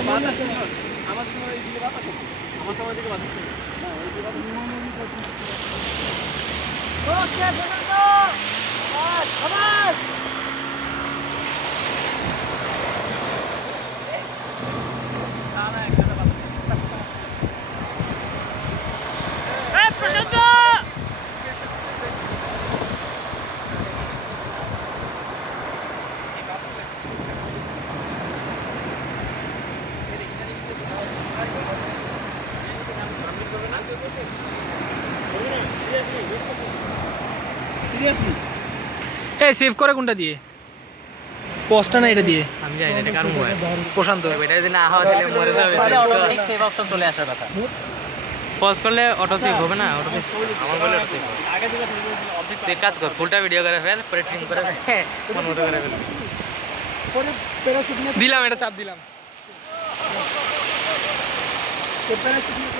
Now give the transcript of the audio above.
আমার সময় এইদিকে বাতাস হচ্ছে, আমার সময় দিকে বাতাস হচ্ছে। হ্যাঁ ওইদিকে বাতাস সিরিয়াসলি। এই সেভ করে কোনটা দিয়ে? পোস্টটা না এটা দিয়ে? আমি জানি না এটা কার মোবাইল। প্রশান্ত। এটা যদি না হয় তাহলে মরে যাবে। অটোমেটিক সেভ অপশন চলে আসার কথা। পজ করলে অটো সেভ হবে না? অটো আমার বলে অটো সেভ। আগে থেকে অর্ধেক তুই কাজ কর, ফুলটা ভিডিও করে ফেল, পরে ট্রিম করে ফেল, মন মতো করে ফেল। পরে প্যারাশুট নিয়ে দিলাম, এটা চাপ দিলাম। প্যারাশুট নিয়ে